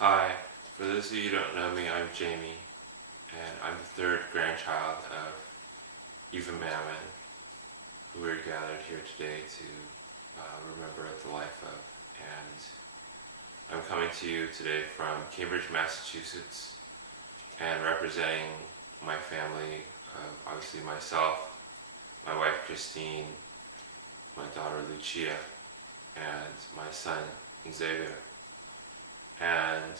Hi, for those of you who don't know me, I'm Jamie, and I'm the third grandchild of Eva Mammon, who we're gathered here today to remember the life of. And I'm coming to you today from Cambridge, Massachusetts, and representing my family of obviously myself, my wife Christine, my daughter Lucia, and my son Xavier. And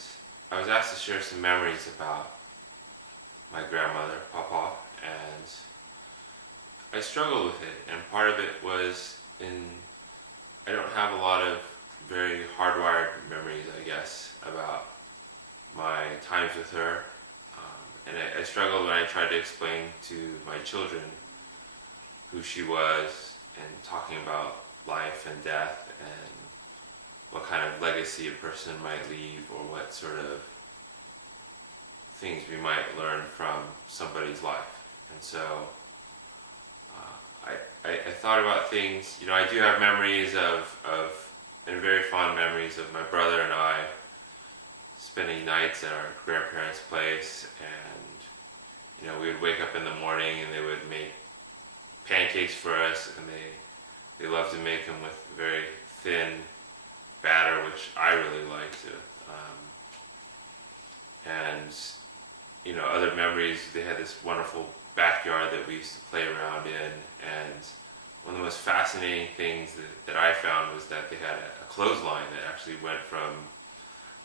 I was asked to share some memories about my grandmother, Papa, and I struggled with it. And part of it was I don't have a lot of very hardwired memories, I guess, about my times with her. And I struggled when I tried to explain to my children who she was and talking about life and death and what kind of legacy a person might leave or what sort of things we might learn from somebody's life. And so I thought about things, I do have memories and very fond memories of my brother and I spending nights at our grandparents' place, and we would wake up in the morning and they would make pancakes for us, and they loved to make them with very thin batter, which I really liked. And other memories, they had this wonderful backyard that we used to play around in, and one of the most fascinating things that I found was that they had a clothesline that actually went from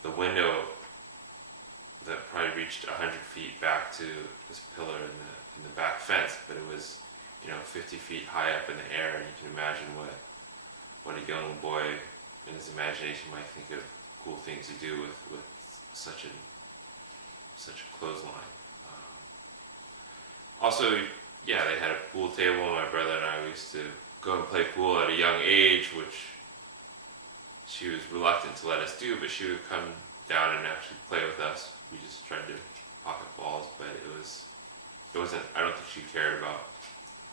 the window that probably reached 100 feet back to this pillar in the back fence, but it was 50 feet high up in the air, and you can imagine what a young boy in his imagination might think of cool things to do with such a clothesline. Also, yeah, they had a pool table, and my brother and I used to go and play pool at a young age, which she was reluctant to let us do, but she would come down and actually play with us. We just tried to pocket balls, but it wasn't, I don't think she cared about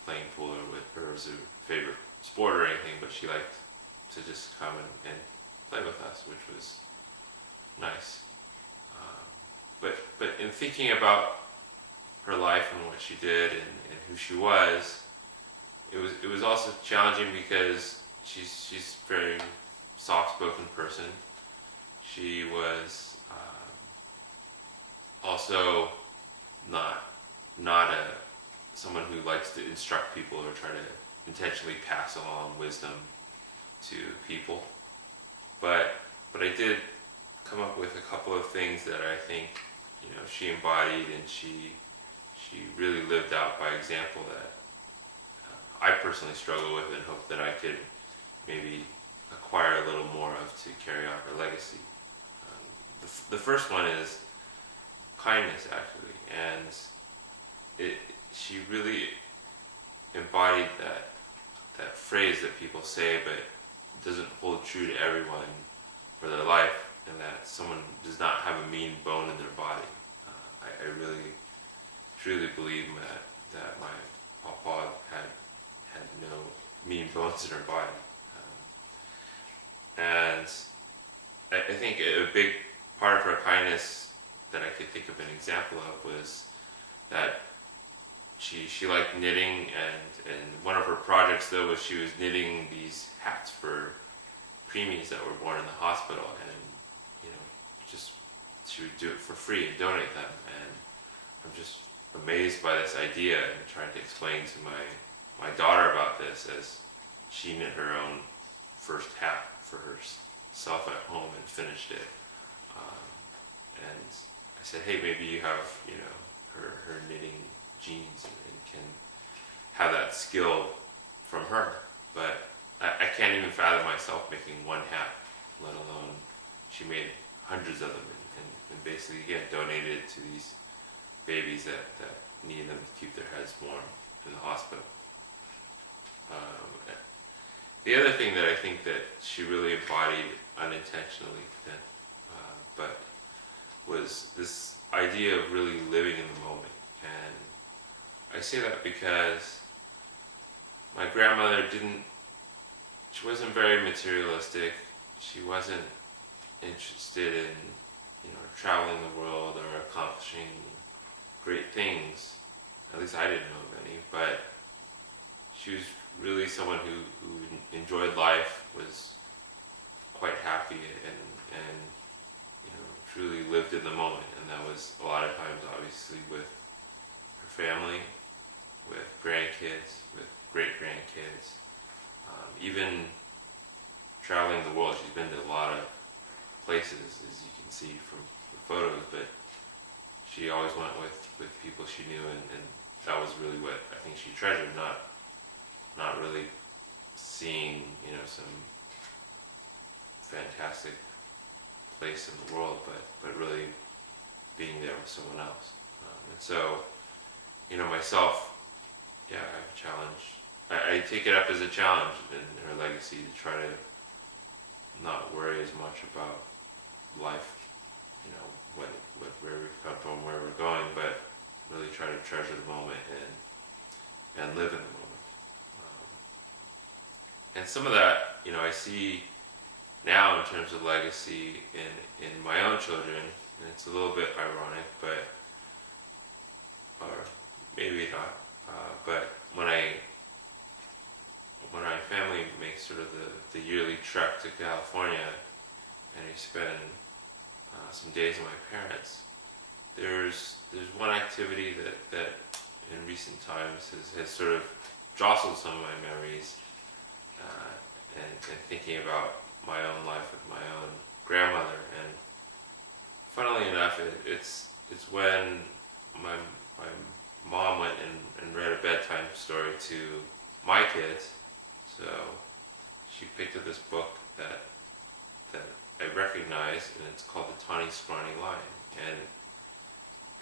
playing pool or with her as a favorite sport or anything, but she liked to just come and play with us, which was nice. But in thinking about her life and what she did and who she was, it was also challenging because she's a very soft-spoken person. She was also not someone who likes to instruct people or try to intentionally pass along wisdom to people. But I did come up with a couple of things that I think she embodied, and she really lived out by example that I personally struggle with and hope that I could maybe acquire a little more of to carry on her legacy. The first one is kindness, actually, and she really embodied that phrase that people say but doesn't hold true to everyone for their life, and that someone does not have a mean bone in their body. I really truly believe that my papa had no mean bones in her body. And I think a big part of her kindness that I could think of an example of was that she liked knitting, and one of her projects though was she was knitting these hats for preemies that were born in the hospital, and just she would do it for free and donate them. And I'm just amazed by this idea, and trying to explain to my daughter about this as she knit her own first hat for herself at home and finished it. And I said, hey, maybe you have her knitting genes and can have that skill from her. But I can't even fathom myself making one hat, let alone she made hundreds of them and basically, again, donated to these babies that need them to keep their heads warm in the hospital. The other thing that I think that she really embodied unintentionally, but was this idea of really living in the moment. And I say that because my grandmother she wasn't very materialistic. She wasn't interested in traveling the world or accomplishing great things. At least I didn't know of any, but she was really someone who enjoyed life, was quite happy, and truly lived in the moment. And that was a lot of times, obviously, with her family, with grandkids, with great grandkids, even traveling the world. She's been to a lot of places, as you can see from the photos, but she always went with people she knew, and that was really what I think she treasured, not really seeing, some fantastic place in the world, but really being there with someone else. And so, myself, yeah, I have a challenge. I take it up as a challenge in her legacy to try to not worry as much about life, where we've come from, where we're going, but really try to treasure the moment and live in the moment. And some of that, I see now in terms of legacy in my own children, and it's a little bit ironic, or maybe not, but when my family makes sort of the yearly trek to California, and we spend some days with my parents, there's one activity that in recent times has sort of jostled some of my memories, and thinking about my own life with my own grandmother. And funnily enough, it's when my mom went and read a bedtime story to my kids. So she picked up this book that I recognize, and it's called The Tawny Scrawny Lion. And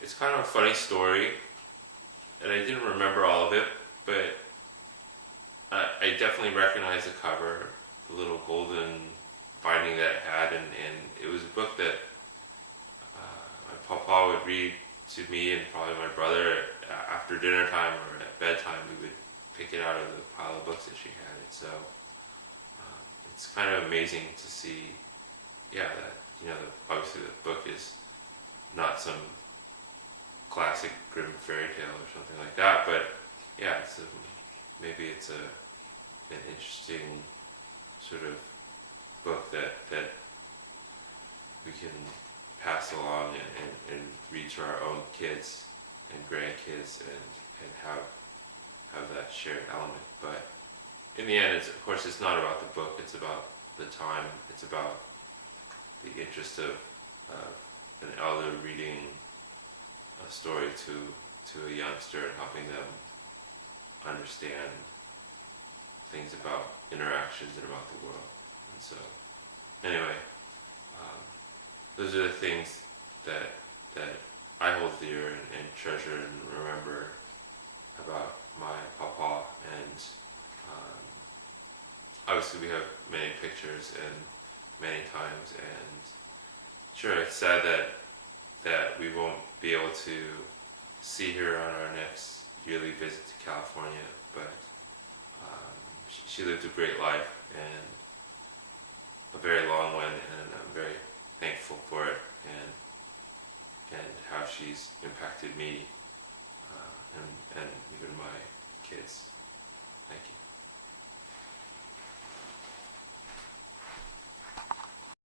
it's kind of a funny story, and I didn't remember all of it, but I definitely recognize the cover, the little golden binding that it had, and it was a book that my papa would read to me and probably my brother after dinner time or at bedtime. We would pick it out of the pile of books that she had. And so it's kind of amazing to see, that obviously the book is not some classic Grimm fairy tale or something like that, but maybe it's an interesting sort of book that we can pass along and read to our own kids and grandkids and have that shared element. But in the end, of course, it's not about the book, it's about the time, it's about the interest of an elder reading a story to a youngster and helping them understand things about interactions and about the world. And so, anyway, those are the things that I hold dear and treasure and remember about my papa. And obviously we have many pictures and many times, and sure, it's sad that we won't be able to see her on our next yearly visit to California, but she lived a great life, and a very long one, and I'm very thankful for it, and how she's impacted me and even my kids.